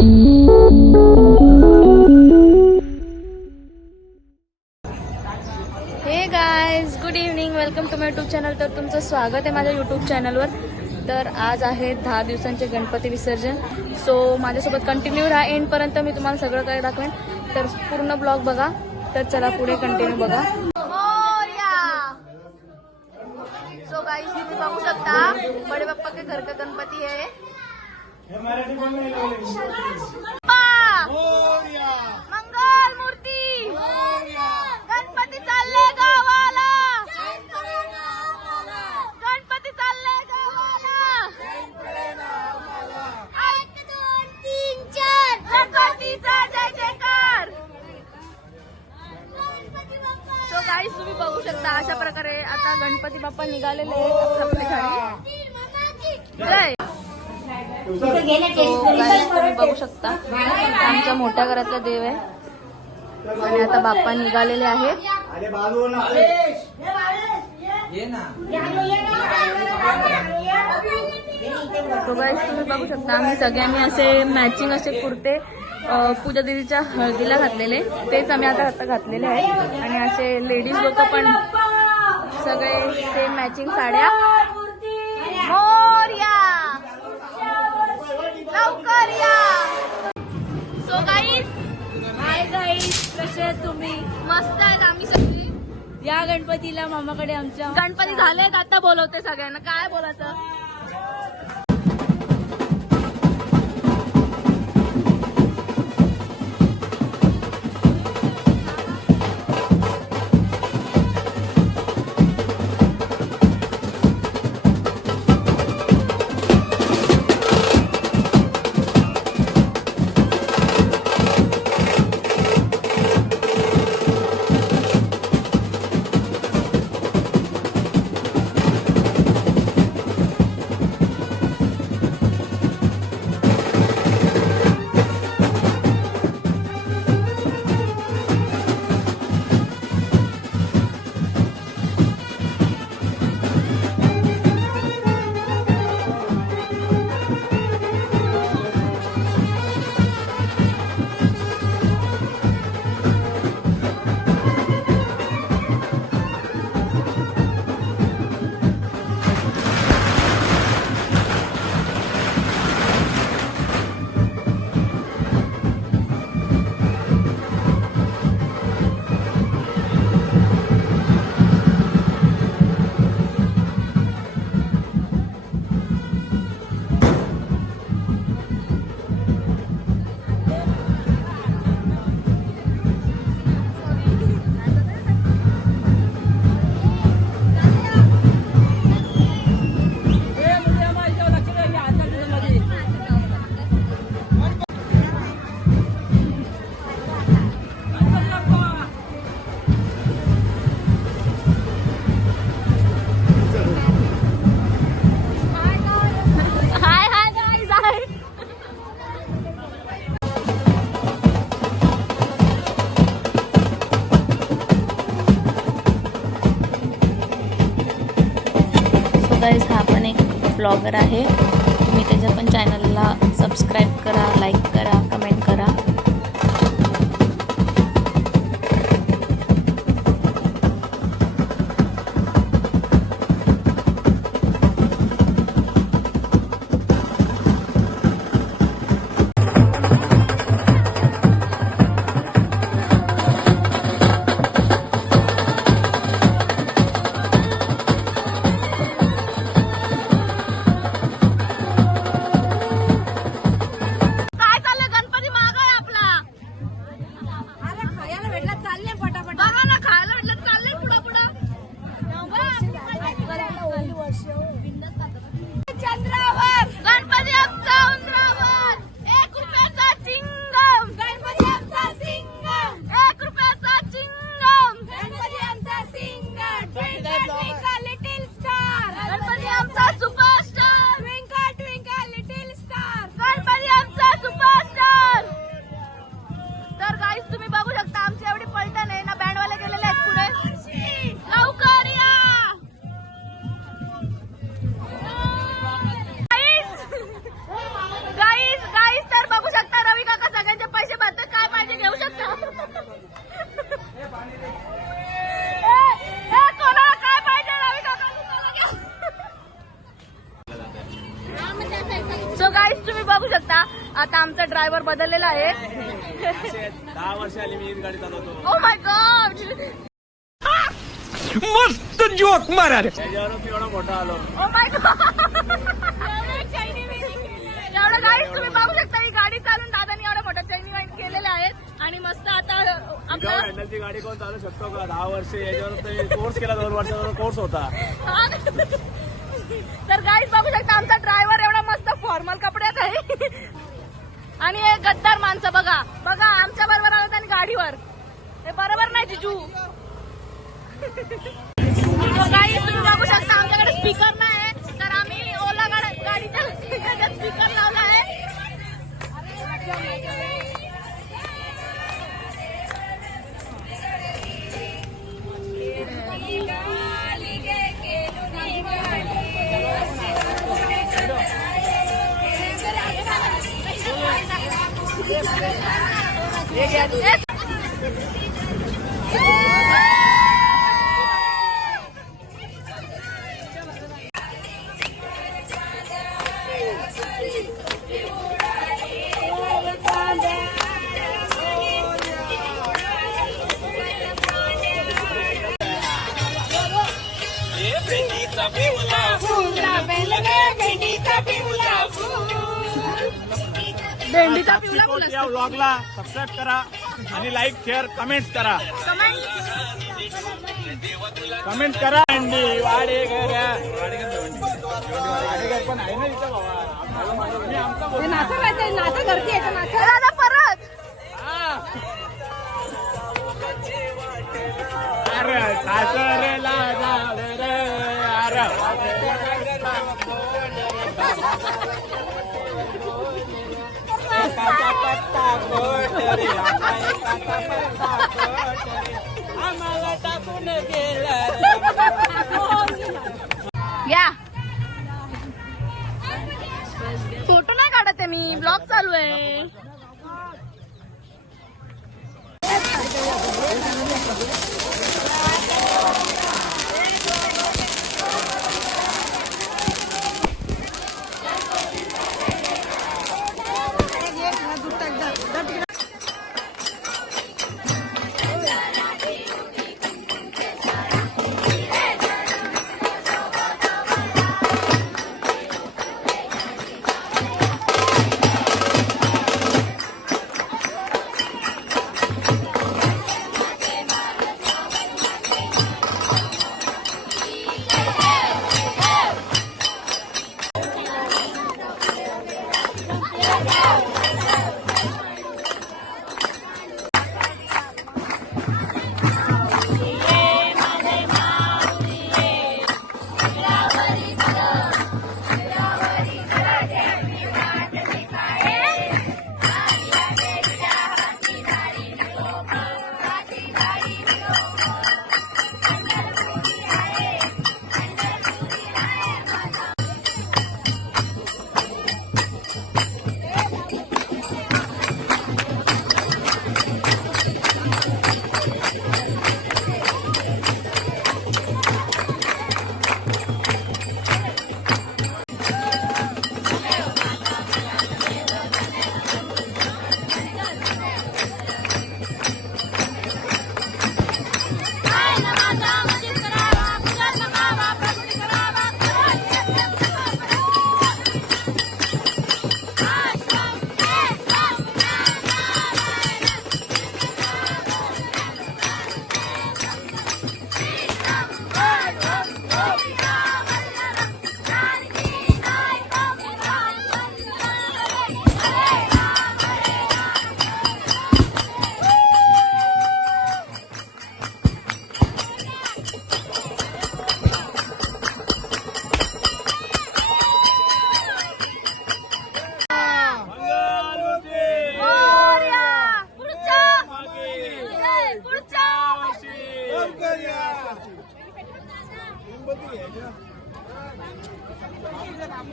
हे guys, good evening. Welcome to my YouTube channel. तर तुमचं स्वागत आहे माझ्या यूट्यूब चॅनलवर. तर आज आहे 10 दिवसांचे गणपती विसर्जन. सो माझ्यासोबत कंटिन्यू राहा एंडपर्यंत. मी तुम्हाला सगळं काही दाखवेन. तर पूर्ण ब्लॉग बघा. तर चला पुढे कंटिन्यू बघा. सो गाइस, तुम्ही बघू शकता बड़े पप्पा के घर का गणपती है. मंगल मूर्ती गणपती चालले गावाला. गणपती चालले गावाला. 1 2 3 4 गणपतीचा जय जयकार. सो गाईस, तुम्ही बघू शकता अशा प्रकारे आता गणपती बाप्पा निघालेले आहेत आपल्या घरी. जय. तुम्ही बघू शकता आमच्या मोठ्या घरातला देव आहे आणि आता बाप्पा निघालेले आहेत. तो गाईस, तुम्ही बघू शकता आम्ही सगळ्यांनी असे मॅचिंग असे कुर्ते पूजा दीदीच्या हळदीला घातलेले, तेच आम्ही आता घातलेले आहेत. आणि असे लेडीज लोक पण सगळे सेम मॅचिंग साड्या. मोरया लवकर या. सो गाईस, हाय गाईस, कसे आहेत तुम्ही? मस्त आहेत आम्ही सगळी. या गणपतीला मामाकडे आमच्या. गणपती झालेत, आता बोलवते सगळ्यांना. काय बोलायचं? गाइस, हा पण एक ब्लॉगर आहे. तुम्ही त्याच्या पण चॅनलला सबस्क्राईब करा, लाईक करा, कमेंट करा. काय चाललंय? गणपती मागे सो गाईज तुम्ही बघू शकता आता आमचा ड्रायव्हर बदललेला आहे. 10 वर्ष आली मी ही गाडी चालवतो. ओ माय गॉड, मस्त जोक मारा रे. त्याच्यावरून एवढा मोठा आलो. Oh my God. एवढं गाईज तुम्ही बघू शकता ही गाडी चालून दादानी एवढ्या मोठ्या चैनी वाईट केलेल्या आहेत आणि मस्त आता आपलं हँडलची गाडी कोण चालू शकतो का? 10 वर्ष याच्यावर कोर्स केला, 2 वर्षाचा कोर्स होता. तर गाईज बघू शकता आमचा ड्रायव्हर एवढा मस्त फॉर्मल कपड्यात आहे आणि हे गद्दार माणसं बघा बघा आमच्या बरोबर आलं त्यांनी गाडीवर. हे बरोबर नाही जिजू. गाईज तुम्ही बघू शकता आमच्याकडे स्पीकर नाही तर आम्ही ओला गाडीच्या स्पीकर लावला आहे. भेंडीचा पिवळा फुल या व्लॉगला सबस्क्राईब करा आणि लाईक शेअर कमेंट करा. कमेंट करा. अंडी वाडेघर पण आहे ना इथं बाबा. नाचा करते दादा परत. अरे सासरेला जावे रे अरे आम्हाला टाकून गेला. या फोटो नाही काढत आहे मी, ब्लॉग चालू आहे.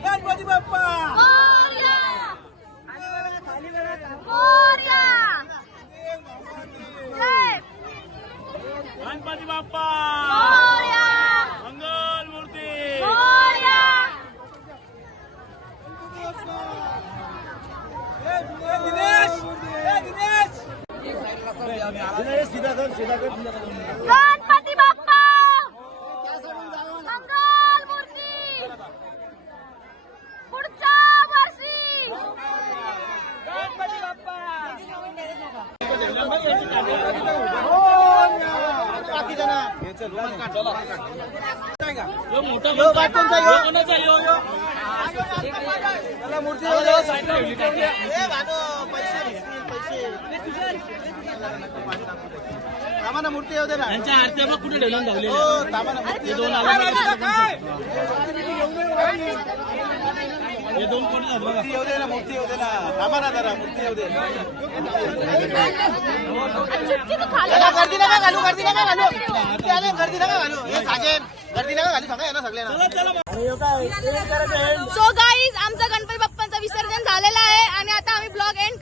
गणपती बाप्पा गणपती बाप्पा मंगल मूर्ती सीधा कर गणपती बाप्पा मंगल मूर्ती पुढच्या वर्षी गणपती बाप्पा मूर्ती येऊ दे ना त्यांच्या आरत्या मग कुठे ठेवून धावले दोन मूर्ती येऊ दे ना मूर्ती येऊ दे ना थांबा ना जरा मूर्ती येऊ दे गर्दी नका घालू गर्दी नका घालू गर्दी नका घालू हे साजेन गर्दी नका घालू सगळ्या ना सगळ्यांना सो गाईज आमचं गणपती बाप्पांचं विसर्जन झालेलं आहे आणि आता आम्ही ब्लॉग एंड